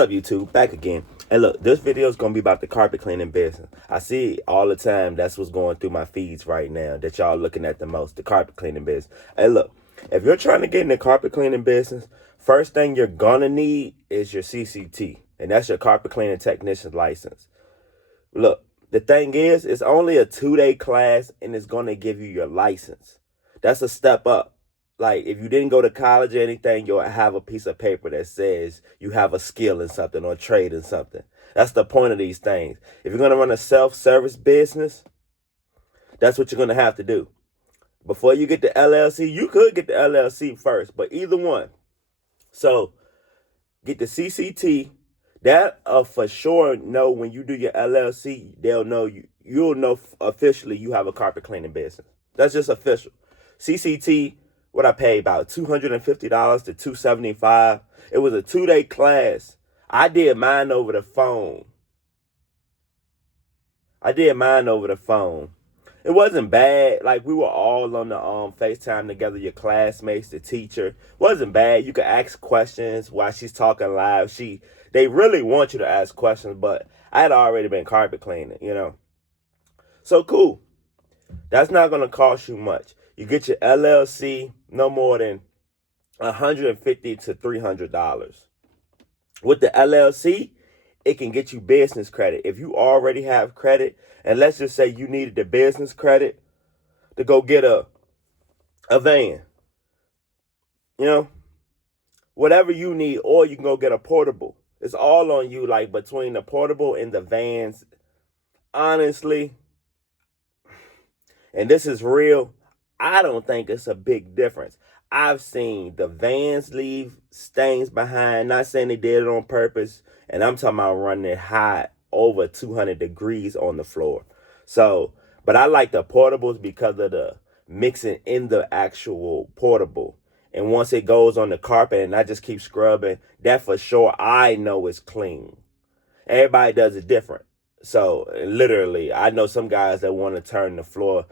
Up YouTube, back again. And look, this video is going to be about the carpet cleaning business. I see it all the time. That's what's going through my feeds right now that y'all looking at the most, the carpet cleaning business. And look, if you're trying to get in the carpet cleaning business, first thing you're going to need is your CCT, and that's your carpet cleaning technician license. Look, the thing is, it's only a 2-day class and it's going to give you your license. That's a step up. Like, if you didn't go to college or anything, you'll have a piece of paper that says you have a skill in something or trade in something. That's the point of these things. If you're going to run a self-service business, that's what you're going to have to do. Before you get the LLC, you could get the LLC first, but either one. So, get the CCT. That for sure know when you do your LLC, they'll know you'll know officially you have a carpet cleaning business. That's just official. CCT, what I paid about $250 to $275. It was a 2-day class. I did mine over the phone. It wasn't bad. Like, we were all on the FaceTime together, your classmates, the teacher. It wasn't bad. You could ask questions while she's talking live. They really want you to ask questions, but I had already been carpet cleaning, So cool. That's not going to cost you much. You get your LLC no more than $150 to $300. With the LLC, it can get you business credit. If you already have credit, and let's just say you needed the business credit to go get a van, whatever you need, or you can go get a portable. It's all on you, like between the portable and the vans. Honestly, and this is real, I don't think it's a big difference. I've seen the vans leave stains behind, not saying they did it on purpose, and I'm talking about running it hot over 200 degrees on the floor. So, but I like the portables because of the mixing in the actual portable. And once it goes on the carpet and I just keep scrubbing, that for sure I know it's clean. Everybody does it different. So literally, I know some guys that want to turn the floor,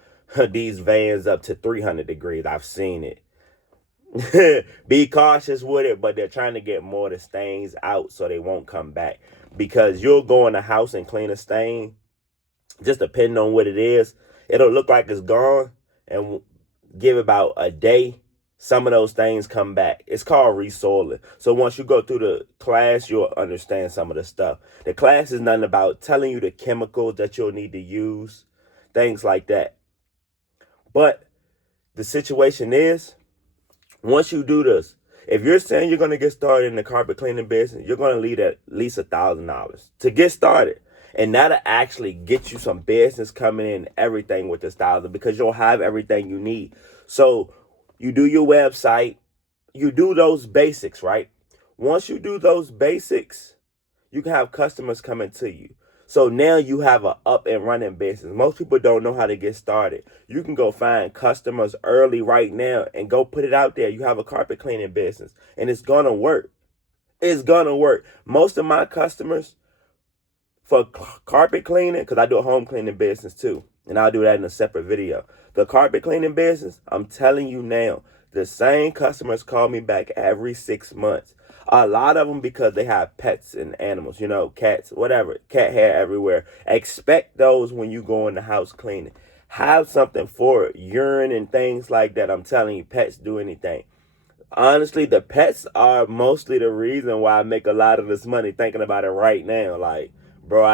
these vans up to 300 degrees. I've seen it. Be cautious with it, but they're trying to get more of the stains out so they won't come back. Because you'll go in the house and clean a stain, just depending on what it is, it'll look like it's gone, and give about a day, some of those things come back. It's called resoiling. So once you go through the class, you'll understand some of the stuff. The class is nothing about telling you the chemicals that you'll need to use, things like that. But the situation is, once you do this, if you're saying you're going to get started in the carpet cleaning business, you're going to need at least $1,000 to get started. And that'll actually get you some business coming in, everything with this $1,000, because you'll have everything you need. So you do your website, you do those basics, right? Once you do those basics, you can have customers coming to you. So now you have an up and running business. Most people don't know how to get started. You can go find customers early right now and go put it out there. You have a carpet cleaning business and it's going to work. It's going to work. Most of my customers for carpet cleaning, because I do a home cleaning business too, and I'll do that in a separate video. The carpet cleaning business, I'm telling you now, the same customers call me back every 6 months. A lot of them because they have pets and animals, cats, whatever, cat hair everywhere. Expect those when you go in the house cleaning. Have something for it, urine and things like that. I'm telling you, pets do anything. Honestly, the pets are mostly the reason why I make a lot of this money, thinking about it right now. Like, bro,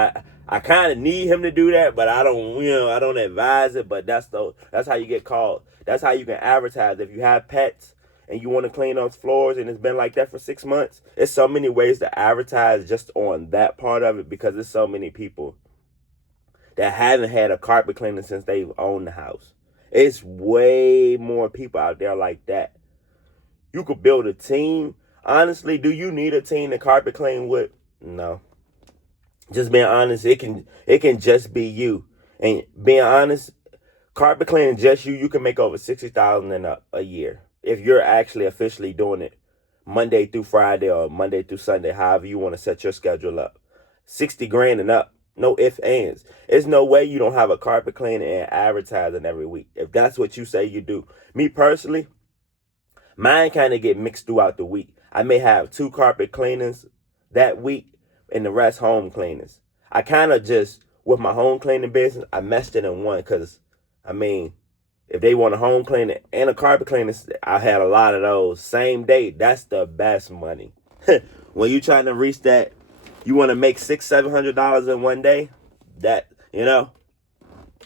I kind of need him to do that, but I don't advise it. But that's how you get called. That's how you can advertise. If you have pets and you want to clean those floors and it's been like that for 6 months, there's so many ways to advertise just on that part of it, because there's so many people that haven't had a carpet cleaner since they've owned the house. It's way more people out there like that. You could build a team. Honestly, do you need a team to carpet clean with? No. Just being honest, it can just be you. And being honest, carpet cleaning just you can make over $60,000 and up a year if you're actually officially doing it Monday through Friday or Monday through Sunday, however you want to set your schedule up. 60 grand and up. No ifs, ands. There's no way you don't have a carpet cleaner and advertising every week, if that's what you say you do. Me personally, mine kind of get mixed throughout the week. I may have 2 carpet cleaners that week, and the rest home cleaners. I kind of just, with my home cleaning business, I meshed it in one because, I mean, if they want a home cleaner and a carpet cleaner, I had a lot of those. Same day, that's the best money. When you trying to reach that, you want to make $600-700 in one day, that,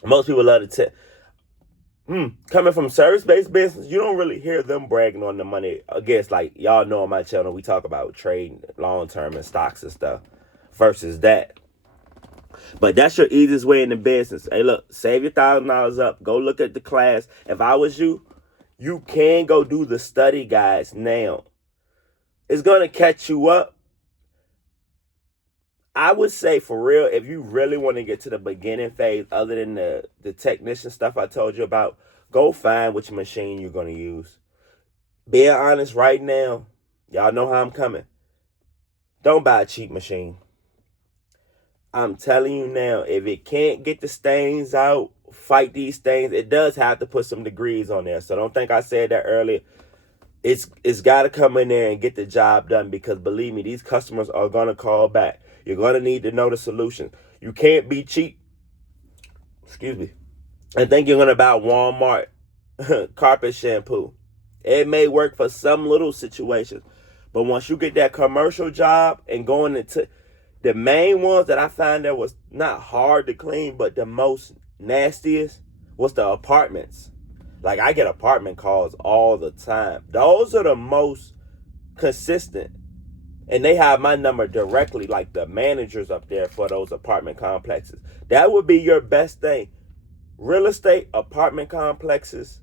most people love to tip. Coming from service-based business, you don't really hear them bragging on the money. Against, like, y'all know on my channel, we talk about trading long-term and stocks and stuff versus that. But that's your easiest way in the business. Hey, look, save your $1,000 up. Go look at the class. If I was you, you can go do the study guides now. It's going to catch you up. I would say, for real, if you really want to get to the beginning phase, other than the technician stuff I told you about, go find which machine you're going to use. Being honest right now, y'all know how I'm coming. Don't buy a cheap machine. I'm telling you now, if it can't get the stains out, fight these stains, it does have to put some degrees on there. So don't think I said that earlier. It's got to come in there and get the job done, because believe me, these customers are going to call back. You're going to need to know the solution. You can't be cheap. Excuse me. And think you're going to buy Walmart carpet shampoo. It may work for some little situations, but once you get that commercial job and going into the main ones that I find that was not hard to clean, but the most nastiest was the apartments. Like, I get apartment calls all the time. Those are the most consistent. And they have my number directly, like the managers up there for those apartment complexes. That would be your best thing. Real estate, apartment complexes,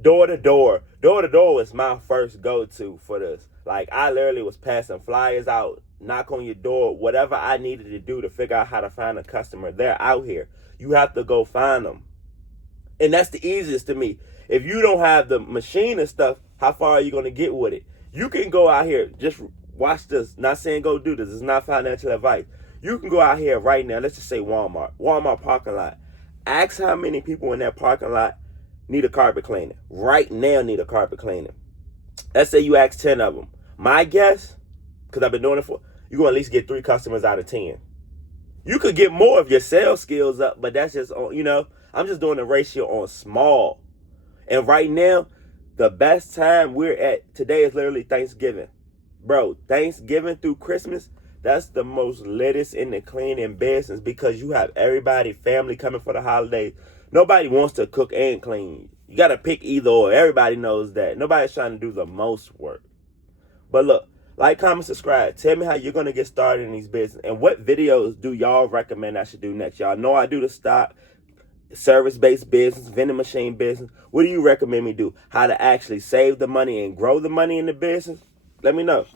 door to door. Door to door was my first go-to for this. Like, I literally was passing flyers out, knock on your door, whatever I needed to do to figure out how to find a customer. They're out here. You have to go find them. And that's the easiest to me. If you don't have the machine and stuff, how far are you going to get with it? You can go out here, just watch this. Not saying go do this. It's not financial advice. You can go out here right now. Let's just say Walmart parking lot. Ask how many people in that parking lot need a carpet cleaner. Right now need a carpet cleaner. Let's say you ask 10 of them. My guess, because I've been doing it you're going to at least get 3 customers out of 10. You could get more of your sales skills up, but that's just, I'm just doing the ratio on small. And right now, the best time we're at today is literally Thanksgiving. Bro, Thanksgiving through Christmas, that's the most latest in the cleaning business, because you have everybody, family coming for the holidays. Nobody wants to cook and clean. You got to pick either or. Everybody knows that. Nobody's trying to do the most work. But look, like, comment, subscribe. Tell me how you're going to get started in these business. And what videos do y'all recommend I should do next? Y'all know I do the stock, service-based business, vending machine business. What do you recommend me do? How to actually save the money and grow the money in the business? Let me know.